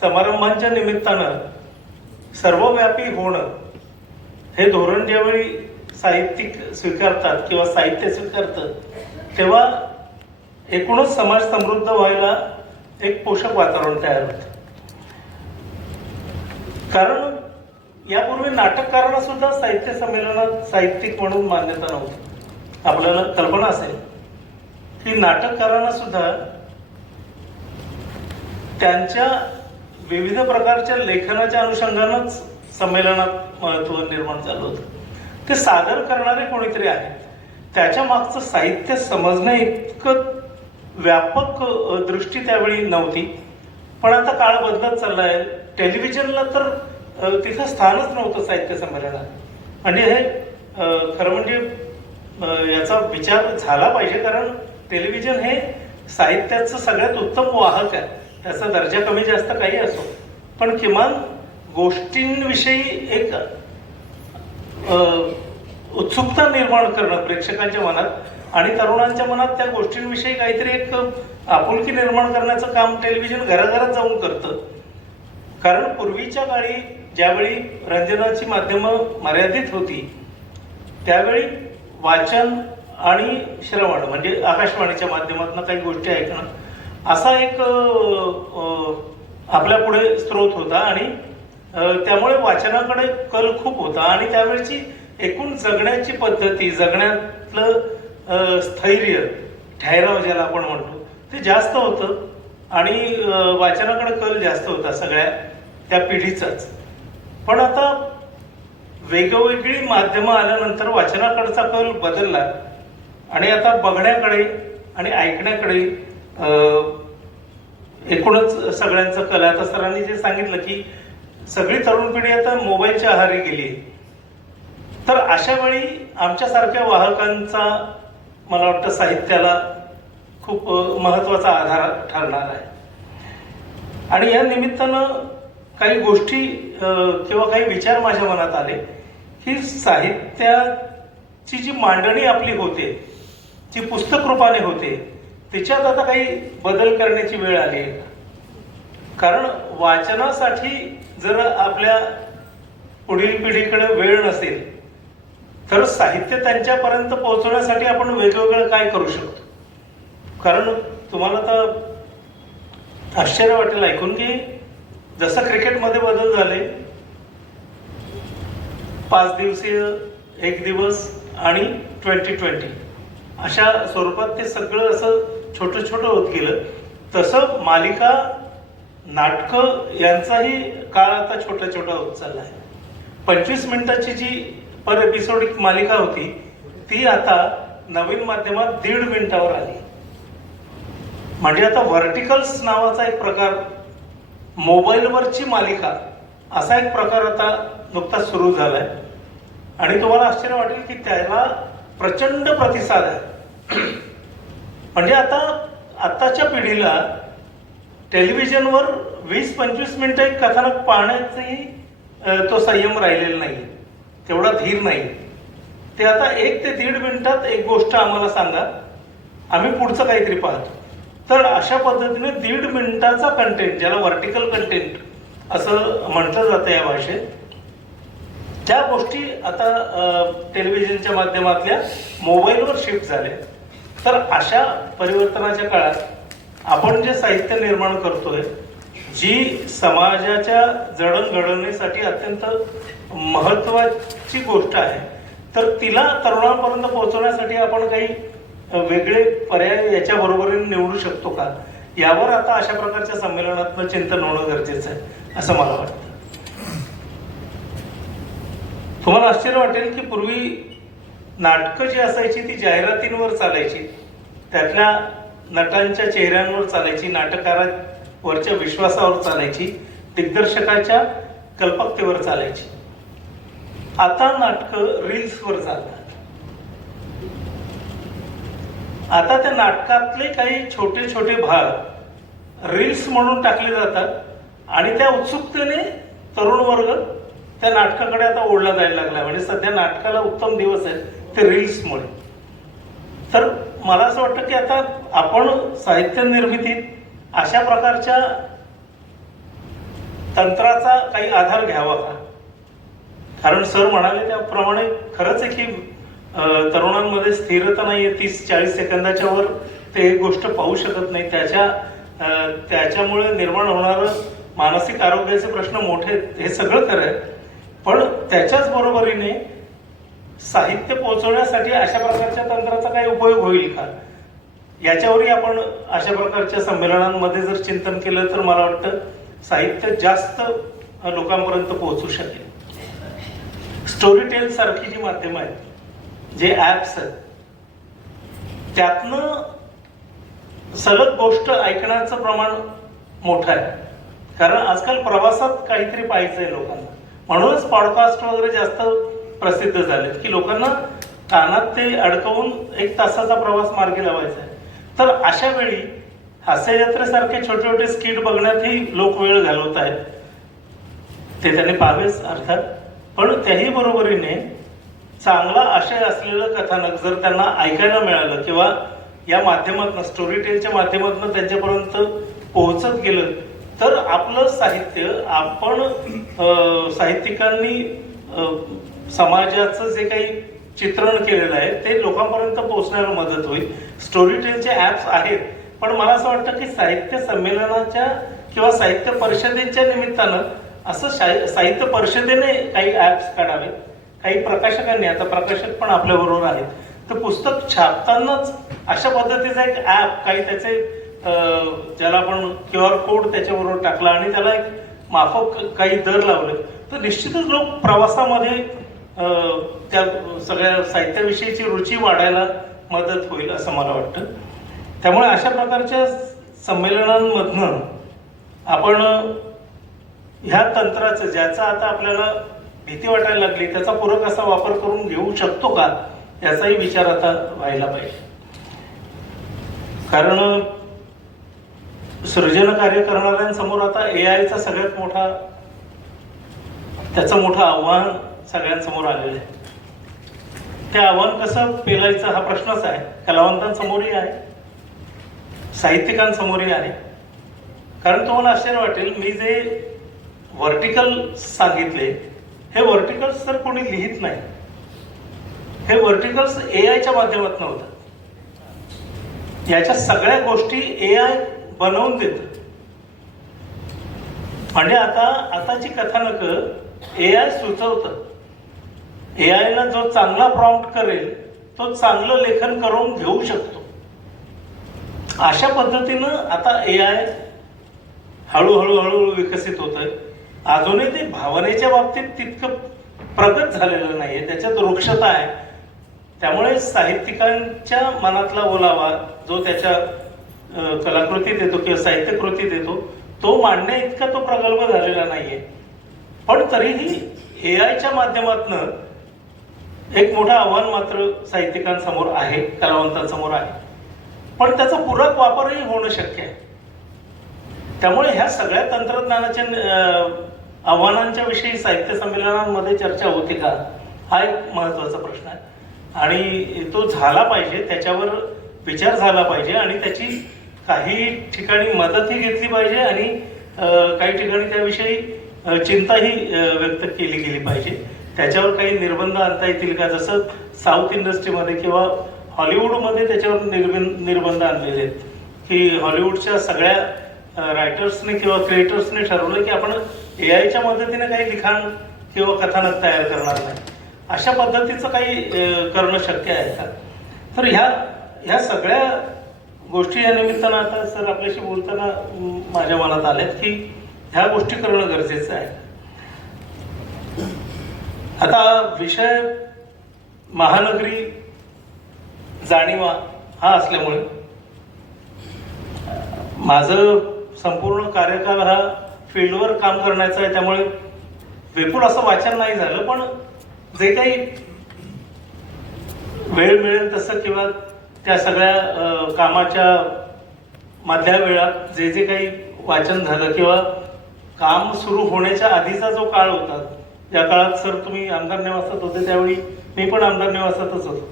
समारंभांच्या निमित्तानं सर्वव्यापी होणं हे धोरण ज्यावेळी साहित्यिक स्वीकारतात किंवा साहित्य स्वीकारतं तेव्हा एकूणच समाज समृद्ध व्हायला एक पोषक वातावरण तयार होतं. कारण यापूर्वी नाटककारांना सुद्धा साहित्य संमेलनात साहित्यिक म्हणून मान्यता नव्हती. आपल्याला कल्पना असेल की नाटककारांना सुद्धा त्यांच्या विविध प्रकारच्या लेखनाच्या अनुषंगानंच संमेलनात महत्त्व निर्माण झालं होतं. ते सादर करणारे कोणीतरी आहेत, त्याच्या मागचं साहित्य समजणं इतकं व्यापक दृष्टी त्यावेळी नव्हती. पण आता काळ बदलत चाललाय. टेलिव्हिजनला तर तिथं स्थानच नव्हतं साहित्य संमेलनात. म्हणजे हे खरं म्हणजे याचा विचार झाला पाहिजे, कारण टेलिव्हिजन हे साहित्याचं सगळ्यात उत्तम वाहक आहे. त्याचा दर्जा कमी जास्त काही असो, पण किमान गोष्टींविषयी एक उत्सुकता निर्माण करणं प्रेक्षकांच्या मनात आणि तरुणांच्या मनात त्या गोष्टींविषयी काहीतरी एक आपुलकी निर्माण करण्याचं काम टेलिव्हिजन घराघरात जाऊन करतं. कारण पूर्वीच्या काळी ज्यावेळी रंजनाची माध्यमं मर्यादित होती त्यावेळी वाचन आणि श्रवण म्हणजे आकाशवाणीच्या माध्यमातून काही गोष्टी ऐकणं असा एक आपल्या पुढे स्रोत होता आणि त्यामुळे वाचनाकडे कल खूप होता. आणि त्यावेळची एकूण जगण्याची पद्धती, जगण्यातलं स्थैर्य, ठहराव ज्याला आपण म्हणतो ते जास्त होतं आणि वाचनाकडे कल जास्त होता सगळ्या त्या पिढीचाच. पण आता वेगवेगळी माध्यमं आल्यानंतर वाचनाकडचा कल बदलला आणि आता बघण्याकडे आणि ऐकण्याकडे एकूणच सगळ्यांचं कल. आता सरांनी जे सांगितलं की सगळी तरुण पिढी आता मोबाईलच्या आहारी गेली, तर अशा वेळी आमच्यासारख्या वाहकांचा मला वाटतं साहित्याला खूप महत्त्वाचा आधार ठरणार आहे. आणि या निमित्तानं काही गोष्टी किंवा काही विचार माझ्या मनात आले की साहित्याची जी मांडणी आपली होते, जी पुस्तक रूपाने होते, त्याच्यात आता काही बदल करण्याची वेळ आली आहे. कारण वाचनासाठी जर आपल्या पुढील पिढीकडे वेळ नसेल तर साहित्य त्यांच्यापर्यंत पोहोचवण्यासाठी आपण वेगवेगळं काय करू शकतो. कारण तुम्हाला तर आश्चर्य वाटेल ऐकून की जसं क्रिकेटमध्ये बदल झाले, 5 दिवसीय, 1 दिवस आणि 2020 अशा स्वरूपात ते सगळं असं छोटं छोटं होत गेलं. तसं मालिका, नाटकं यांचाही काळ आता छोटा छोटा होत चालला आहे. 25 मिनिटाची जी पर एपिसोड मालिका होती ती आता नवीन माध्यमात 1.5 मिनिटावर आली. म्हणजे आता व्हर्टिकल्स नावाचा एक प्रकार, मोबाईलवरची मालिका असा एक प्रकार आता नुकताच सुरू झालाय आणि तुम्हाला आश्चर्य वाटेल की त्याला प्रचंड प्रतिसाद आहे. म्हणजे आताच्या पिढीला टेलिव्हिजनवर 20-25 मिनिटं एक कथानक पाहण्याचाही तो संयम राहिलेला नाही, तेवढा धीर नाही. ते आता 1 ते 1.5 मिनिटात एक गोष्ट आम्हाला सांगा, आम्ही पुढचं काहीतरी पाहतो. तर अशा पद्धतीने 1.5 मिनिटाचा कंटेंट, ज्याला व्हर्टिकल कंटेंट असं म्हटलं जातं या भाषेत, त्या गोष्टी आता टेलिव्हिजनच्या माध्यमातल्या मोबाईलवर शिफ्ट झाल्या. तर अशा परिवर्तनाच्या काळात आपण जे साहित्य निर्माण करतोय, जी समाजाच्या जडणघडणीसाठी अत्यंत महत्वाची गोष्ट आहे, तर तिला तरुणांपर्यंत पोहोचवण्यासाठी आपण काही वेगळे पर्याय याच्या बरोबरीने निवडू शकतो का, यावर आता अशा प्रकारच्या संमेलनातनं चिंतन होणं गरजेचं आहे असं मला वाटतं. तुम्हाला आश्चर्य वाटेल की पूर्वी नाटकं जी असायची ती जाहिरातींवर चालायची, त्यातल्या नटांच्या चेहऱ्यांवर चालायची, नाटककारावरच्या विश्वासावर चालायची, दिग्दर्शकाच्या कल्पकतेवर चालायची. आता नाटकं रील्सवर चालतात. आता त्या नाटकातले काही छोटे छोटे भाग रील्स म्हणून टाकले जातात आणि त्या उत्सुकतेने तरुण वर्ग त्या नाटकाकडे आता ओढला जायला लागला. म्हणजे सध्या नाटकाला उत्तम दिवस आहेत ते रील्समुळे. तर मला असं वाटतं की आता आपण साहित्य निर्मितीत अशा प्रकारच्या तंत्राचा काही आधार घ्यावा का? कारण सर म्हणाले त्याप्रमाणे खरंच आहे की तरुणांमध्ये स्थिरता नाहीये. 30-40 सेकंदाच्या वर ते एक गोष्ट पाहू शकत नाही. त्याच्यामुळे निर्माण होणारं मानसिक आरोग्याचे प्रश्न मोठे आहेत, हे सगळं खरं आहे. पण त्याच्याच बरोबरीने साहित्य पोहोचवण्यासाठी अशा प्रकारच्या तंत्राचा काही उपयोग होईल का, याच्यावरही आपण अशा प्रकारच्या संमेलनांमध्ये जर चिंतन केलं तर मला वाटतं साहित्य जास्त लोकांपर्यंत पोहोचू शकेल. स्टोरीटेल सारखी जी माध्यमं आहेत, जे ऍप्स आहेत, त्यातनं सलग गोष्ट ऐकण्याचं प्रमाण मोठं आहे. कारण आजकाल प्रवासात काहीतरी पाहायचंय लोकांना, म्हणूनच पॉडकास्ट वगैरे जास्त प्रसिद्ध झालेत की लोकांना कानात ते अडकवून 1 तासाचा प्रवास मार्गी लावायचा आहे. तर अशा वेळी हास्यजत्रेसारखे छोटे छोटे स्किट बघण्यातही लोक वेळ घालवत आहेत. ते त्यांनी पाहावेच अर्थात, पण त्याही बरोबरीने चांगला आशय असलेलं कथानक जर त्यांना ऐकायला मिळालं किंवा या माध्यमातून, स्टोरीटेलच्या माध्यमातून त्यांच्यापर्यंत पोहोचत गेलं, तर आपलं साहित्य, आपण साहित्यिकांनी समाजाचं जे काही चित्रण केलेलं आहे ते लोकांपर्यंत पोहोचण्याला मदत होईल. स्टोरीटेलचे ऍप्स आहेत, पण मला असं वाटतं की साहित्य संमेलनाच्या किंवा साहित्य परिषदेच्या निमित्तानं असं साहित्य परिषदेने काही ऍप्स काढावे. काही प्रकाशकांनी, आता प्रकाशक पण आपल्या बरोबर आहेत, तर पुस्तक छापतानाच अशा पद्धतीचा एक ऍप, काही त्याचे ज्याला आपण QR कोड त्याच्याबरोबर टाकला आणि त्याला एक माफक काही दर लावले, तर निश्चितच लोक प्रवासामध्ये त्या सगळ्या साहित्याविषयीची रुची वाढायला मदत होईल असं मला वाटतं. त्यामुळे अशा प्रकारच्या संमेलनांमधनं आपण ह्या तंत्राचं, ज्याचा आता आपल्याला भीती वाटायला लागली, त्याचा पूरक असा वापर करून घेऊ शकतो का, याचाही विचार आता व्हायला पाहिजे. कारण सृजन कार्य करणाऱ्यांसमोर आता AIचा सगळ्यात मोठा, त्याचं मोठं आव्हान सगळ्यांसमोर आलेलं आहे. ते आव्हान कसं पेलायचं हा प्रश्नच आहे. कलावंतांसमोरही आहे, साहित्यिकांसमोरही आहे. कारण तुम्हाला आश्चर्य वाटेल, मी जे व्हर्टिकल सांगितले, हे व्हर्टिकल्स तर कोणी लिहित नाही. हे व्हर्टिकल्स AIच्या माध्यमातून होतात. याच्या सगळ्या गोष्टी AI बनवून देत. म्हणजे आताची कथानक AI सुचवतं. AI ला जो चांगला प्रॉम्प्ट करेल तो चांगलं लेखन करून घेऊ शकतो. अशा पद्धतीनं आता AI हळूहळू विकसित होत आहे. अजूनही ते भावनेच्या बाबतीत तितकं प्रगत झालेलं नाहीये, त्याच्यात वृक्षता आहे. त्यामुळे साहित्यिकांच्या मनातला ओलावा जो त्याच्या कलाकृतीत येतो किंवा साहित्यकृतीत येतो तो मांडण्या इतका तो प्रगल्भ झालेला नाहीये. पण तरीही AI च्या माध्यमातून एक मोठं आव्हान मात्र साहित्यिकांसमोर आहे, कलावंतांसमोर आहे. पण त्याचा पूरक वापरही होणं शक्य आहे. त्यामुळे ह्या सगळ्या तंत्रज्ञानाच्या आव्हानांच्या विषयी साहित्य संमेलनांमध्ये चर्चा होते का, हा एक महत्त्वाचा प्रश्न आहे. आणि तो झाला पाहिजे, त्याच्यावर विचार झाला पाहिजे आणि त्याची काही ठिकाणी मदतही घेतली पाहिजे आणि काही ठिकाणी त्याविषयी चिंताही व्यक्त केली गेली पाहिजे. त्याच्यावर काही निर्बंध आणता येतील का, जसं साऊथ इंडस्ट्रीमध्ये किंवा हॉलिवूडमध्ये त्याच्यावर निर्बंध आणलेले आहेत की हॉलिवूडच्या सगळ्या रायटर्सने किंवा क्रिएटर्सने ठरवलं की आपण AI च्या मदतीने काही लिखाण किंवा कथानक तयार करणार नाही. अशा पद्धतीचं काही करणं शक्य आहे का? तर ह्या सगळ्या गोष्टी या निमित्तानं आता सर आपल्याशी बोलताना माझ्या मनात आल्यात की ह्या गोष्टी करणं गरजेचं आहे. आता विषय महानगरी जाणीवा हा असल्यामुळे माझं संपूर्ण कार्यकाल हा फील्डवर काम करण्याचा आहे. त्यामुळे विपुल असं वाचन नाही झालं, पण जे काही वेळ मिळेल तसं किंवा त्या सगळ्या कामाच्या मधल्या वेळात जे काही वाचन झालं किंवा काम सुरू होण्याच्या आधीचा जो काळ होता, ज्या काळात सर तुम्ही आमदार निवासात होते त्यावेळी मी पण आमदार निवासातच होतो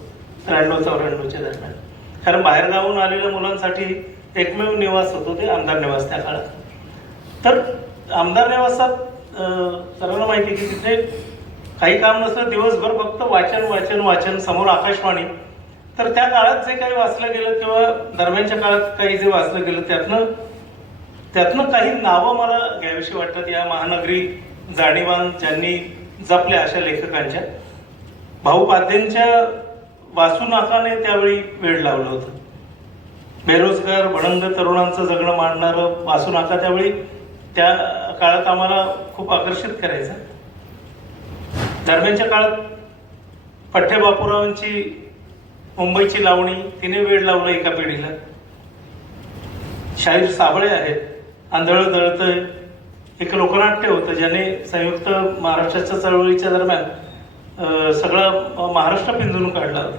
93-94च्या दरम्यान. कारण बाहेरगावून आलेल्या मुलांसाठी एकमेव निवास होतो ते आमदार निवास त्या काळात. तर आमदार निवासात सर्वांना माहिती की तिथे काही काम नसलं, दिवसभर फक्त वाचन समोर आकाशवाणी. तर त्या काळात जे काही वाचलं गेलं किंवा दरम्यानच्या काळात काही जे वाचलं गेलं त्यातनं काही नावं मला घ्यावीशी वाटतात या महानगरी जाणीवान ज्यांनी जपल्या अशा लेखकांच्या. भाऊ पाध्यांच्या वासू नाकाने त्यावेळी वेळ लावलं होतं. बेरोजगार भडंग तरुणांचं जगणं मांडणारं वासू नाका त्यावेळी त्या काळात आम्हाला खूप आकर्षित करायचं. दरम्यानच्या काळात पठ्ठे बापूरावांची मुंबईची लावणी तिने वेळ लावलं एका पिढीला. शाहीर साबळे आहेत, आंधळं दळतंय एक लोकनाट्य होतं ज्याने संयुक्त महाराष्ट्राच्या चळवळीच्या दरम्यान सगळा महाराष्ट्र पिंजून काढला होता.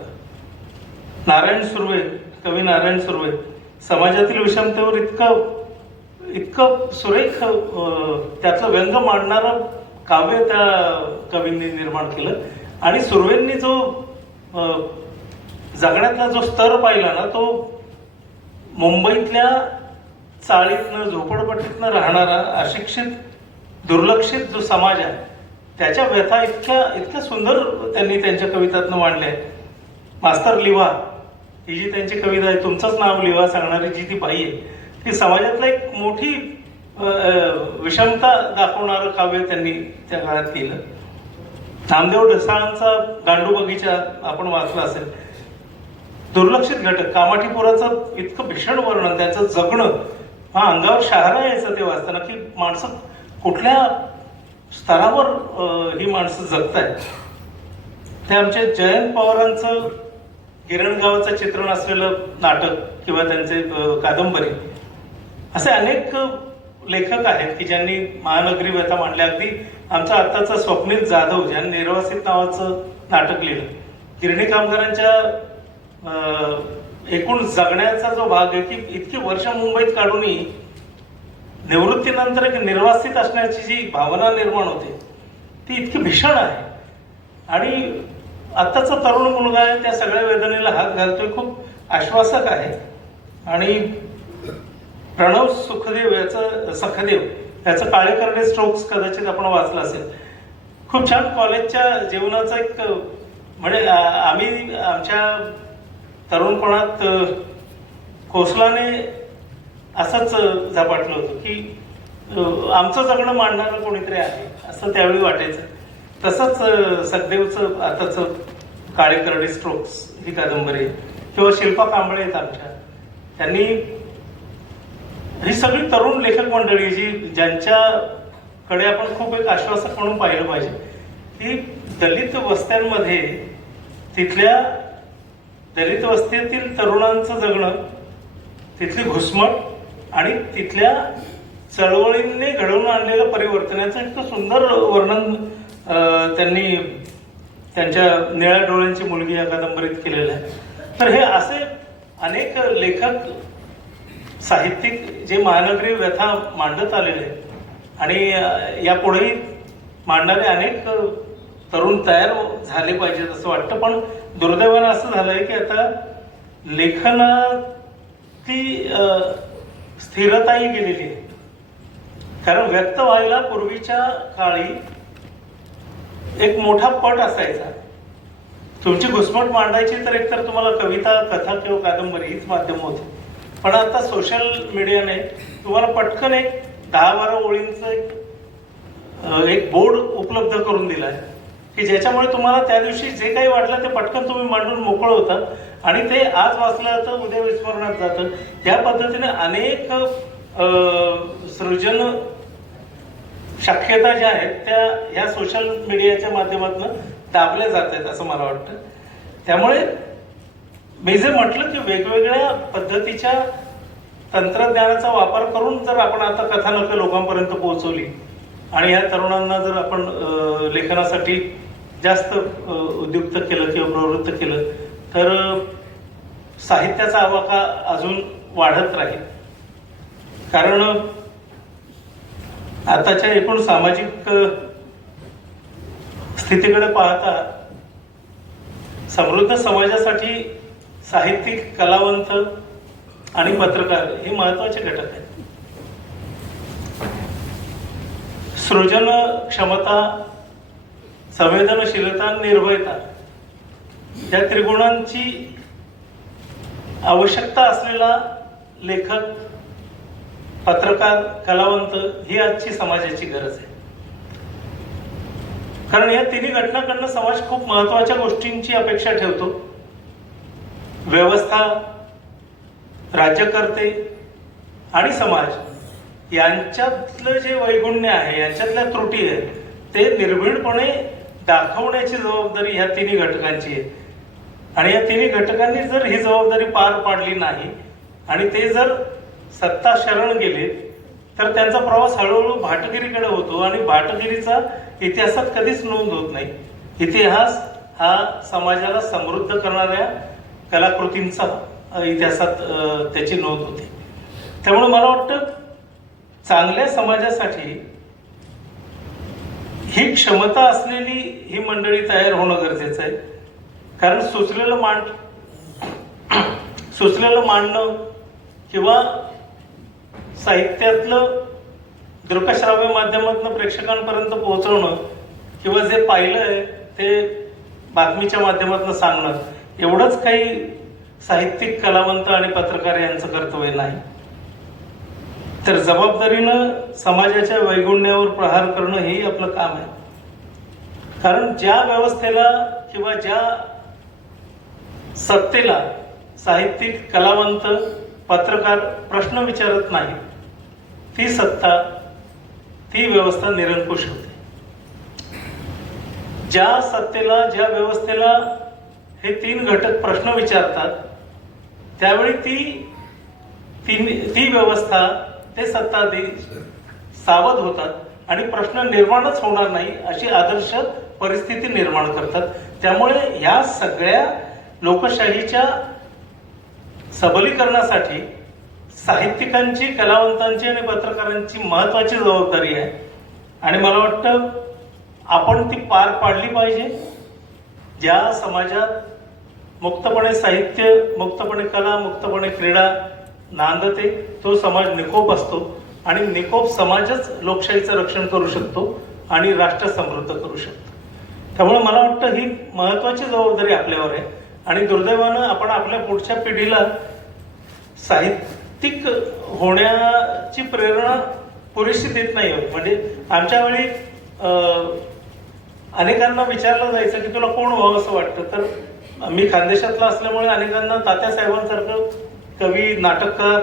नारायण सुर्वे, कवी नारायण सुर्वे समाजातील विषमतेवर इतकं सुरेख त्यातलं व्यंग मांडणारं काव्य त्या कवींनी निर्माण केलं. आणि सुर्वेंनी जो जगण्यातला जो स्तर पाहिला ना, तो मुंबईतल्या चाळीतनं झोपडपट्टीतनं राहणारा अशिक्षित दुर्लक्षित जो समाज आहे त्याच्या व्यथा इतक्या सुंदर त्यांनी त्यांच्या कवितातनं मांडल्या. मास्तर लिव्हा ही जी त्यांची कविता आहे, तुमचंच नाव लिव्हा सांगणारी जी ती बाई आहे, ती समाजातला एक मोठी विषमता दाखवणारं काव्य त्यांनी त्या काळात केलं. नामदेव ढसाळांचा गांडू बगीचा आपण वाचला असेल. दुर्लक्षित घटक कामाठीपुराचं इतकं भीषण वर्णन, त्याचं जगणं, हा अंगावर शहारा यायचं ते वाचताना की माणसं कुठल्या स्तरावर ही माणसं जगतायत. ते आमचे जयंत पवारांचं गिरण गावाचं चित्रण असलेलं नाटक किंवा त्यांचे कादंबरी, असे अनेक लेखक आहेत की ज्यांनी महानगरी व्यथा मांडल्या. अगदी आमचा आत्ताचा स्वप्नील जाधव ज्यांनी निर्वासित नावाचं नाटक लिहिलं. गिरणी कामगारांच्या एकूण जगण्याचा जो भाग आहे की इतकी वर्ष मुंबईत काढूनही निवृत्तीनंतर एक निर्वासित असण्याची जी भावना निर्माण होते ती इतकी भीषण आहे. आणि आत्ताचा तरुण मुलगा आहे त्या सगळ्या वेदनेला हात घालतोय, खूप आश्वासक आहे. आणि प्रणव सखदेव याचं काळे करडे स्ट्रोक्स कदाचित आपण वाचलं असेल. खूप छान कॉलेजच्या जीवनाचा एक म्हणजे आम्ही आमच्या तरुणपणात खोसलाने असंच झपाटलं होतं की आमचं जगणं मांडणारं कोणीतरी आहे असं त्यावेळी वाटायचं. तसंच सखदेवचं आताचं काळे करडे स्ट्रोक्स ही कादंबरी किंवा शिल्पा कांबळे आहेत आमच्या, त्यांनी ही सगळी तरुण लेखक मंडळी ज्यांच्याकडे आपण खूप एक आश्वासक म्हणून पाहिलं पाहिजे की दलित वस्त्यांमध्ये तिथल्या दलित वस्तीतील तरुणांचं जगणं, तिथली घुसमट आणि तिथल्या चळवळींनी घडवून आणलेलं परिवर्तनाचं इतकं सुंदर वर्णन त्यांनी त्यांच्या निळ्या डोळ्यांची मुलगी या कादंबरीत केलेलं आहे. तर हे असे अनेक लेखक साहित्यिक जे महानगरी व्यथा मांडत आलेले आहेत आणि यापुढेही मांडणारे अनेक तरुण तयार झाले पाहिजेत असं वाटतं. पण दुर्दैवानं असं झालंय की आता लेखनाची स्थिरताही गेलेली आहे. कारण व्यक्त व्हायला पूर्वीच्या काळी एक मोठा पट असायचा. तुमची घुसमट मांडायची तर एकतर तुम्हाला कविता, कथा किंवा कादंबरी हीच माध्यम होती. पण आता सोशल मीडियाने तुम्हाला पटकन एक 10-12 ओळींचं एक बोर्ड उपलब्ध करून दिलाय की ज्याच्यामुळे तुम्हाला त्या दिवशी जे काही वाटलं ते पटकन तुम्ही मांडून मोकळं होता आणि ते आज वाचलं जातं, उद्या विस्मरणात जातं. या पद्धतीने अनेक सृजन शक्यता ज्या आहेत त्या ह्या सोशल मीडियाच्या माध्यमातून दाबल्या जात आहेत असं मला वाटतं. त्यामुळे मी जे म्हटलं की वेगवेगळ्या पद्धतीच्या तंत्रज्ञानाचा वापर करून जर आपण आता कथानकं लोकांपर्यंत पोहोचवली आणि या तरुणांना जर आपण लेखनासाठी जास्त उद्युक्त केलं किंवा प्रवृत्त केलं तर साहित्याचा आवाका अजून वाढत राहील. कारण आताच्या एकूण सामाजिक स्थितीकडे पाहता समृद्ध समाजासाठी साहित्यिक, कलावंत आणि पत्रकार हे महत्वाचे घटक आहेत. सृजन क्षमता, संवेदनशीलता, निर्भयता या त्रिगुणांची आवश्यकता असलेला लेखक, पत्रकार, कलावंत ही आजची समाजाची गरज आहे. कारण या तिन्ही घटनांकडनं समाज खूप महत्वाच्या गोष्टींची अपेक्षा ठेवतो. व्यवस्था, राज्यकर्ते आणि समाज यांच्यातलं जे वैगुण्य आहे, यांच्यातल्या त्रुटी आहेत ते निर्भीडपणे दाखवण्याची जबाबदारी ह्या तिन्ही घटकांची आहे. आणि या तिन्ही घटकांनी जर ही जबाबदारी पार पाडली नाही आणि ते जर सत्ता शरण गेले तर त्यांचा प्रवास हळूहळू भाटगिरीकडे होतो आणि भाटगिरीचा इतिहासात कधीच नोंद होत नाही. इतिहास हा समाजाला समृद्ध करणाऱ्या कलाकृतींचा इतिहासात त्याची नोंद होते. त्यामुळे मला वाटतं चांगल्या समाजासाठी ही क्षमता असलेली ही मंडळी तयार होणं गरजेचं आहे. कारण सुचलेलं मांडणं किंवा साहित्यातलं दृकश्राव्य माध्यमातून प्रेक्षकांपर्यंत पोहोचवणं किंवा जे पाहिलंय ते बातमीच्या माध्यमातून सांगणं एवढंच काही साहित्यिक, कलावंत आणि पत्रकार यांचं कर्तव्य नाही. तर जबाबदारीनं समाजाच्या वैगुण्यावर प्रहार करणं हेही आपलं काम आहे. कारण ज्या व्यवस्थेला किंवा ज्या सत्तेला साहित्यिक, कलावंत, पत्रकार प्रश्न विचारत नाही ती सत्ता, ती व्यवस्था निरंकुश होते. ज्या सत्तेला, ज्या व्यवस्थेला हे तीन घटक प्रश्न विचारतात त्यावेळी ती व्यवस्था, ते सत्ताधीश सावध होतात आणि प्रश्न निर्माणच होणार नाही अशी आदर्श परिस्थिती निर्माण करतात. त्यामुळे ह्या सगळ्या लोकशाहीच्या सबलीकरणासाठी साहित्यिकांची, कलावंतांची आणि पत्रकारांची महत्वाची जबाबदारी आहे आणि मला वाटतं आपण ती पार पाडली पाहिजे. ज्या समाजात मुक्तपणे साहित्य, मुक्तपणे कला, मुक्तपणे क्रीडा नांदते तो समाज निकोप असतो आणि निकोप समाजच लोकशाहीचं रक्षण करू शकतो आणि राष्ट्र समृद्ध करू शकतो. त्यामुळे मला वाटतं ही महत्वाची जबाबदारी आपल्यावर आहे आणि दुर्दैवानं आपण आपल्या पुढच्या पिढीला साहित्यिक होण्याची प्रेरणा पुरेशी देत नाही आहोत. म्हणजे आमच्या वेळी अनेकांना विचारलं जायचं की तुला कोण व्हावं असं वाटतं, तर मी खानदेशातला असल्यामुळे अनेकांना तात्यासाहेबांसारखं कवी, नाटककार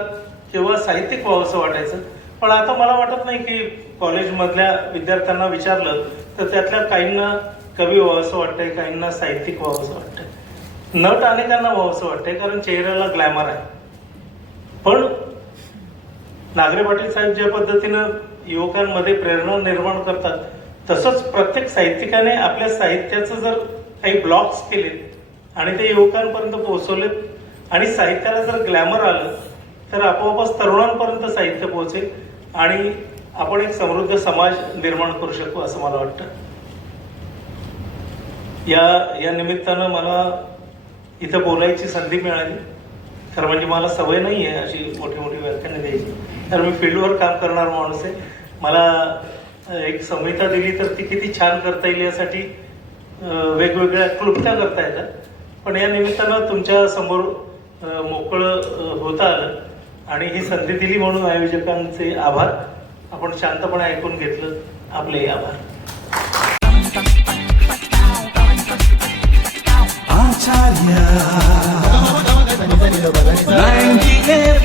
किंवा साहित्यिक व्हावं असं वाटायचं. पण आता मला वाटत नाही की कॉलेजमधल्या विद्यार्थ्यांना विचारलं तर त्यातल्या काहींना कवी व्हावं असं वाटतंय, काहींना साहित्यिक व्हावं असं वाटतंय, नट अनेकांना व्हावं असं वाटतंय, कारण चेहऱ्याला ग्लॅमर आहे. पण नागरे पाटील साहेब ज्या पद्धतीनं युवकांमध्ये प्रेरणा निर्माण करतात, तसंच प्रत्येक साहित्यिकाने आपल्या साहित्याचं जर काही ब्लॉग्स केले आणि ते युवकांपर्यंत पोहोचवलेत आणि साहित्याला जर ग्लॅमर आलं तर आपोआपच तरुणांपर्यंत साहित्य पोहोचेल आणि आपण एक समृद्ध समाज निर्माण करू शकू असं मला वाटतं. या निमित्तानं मला इथं बोलायची संधी मिळाली. खरं म्हणजे मला सवय नाही आहे अशी मोठी मोठी व्याख्याने द्यायची, तर मी फील्डवर काम करणारा माणूस आहे. मला एक संहिता दिली तर ती किती छान करता येईल यासाठी वेगवेगळ्या क्लुप्त्या करता येतात. पण या निमित्तानं तुमच्या समोर मोकळं होता आलं आणि ही संधी दिली म्हणून आयोजकांचे आभार. आपण शांतपणे ऐकून घेतलं, आपले आभार. Acharya 98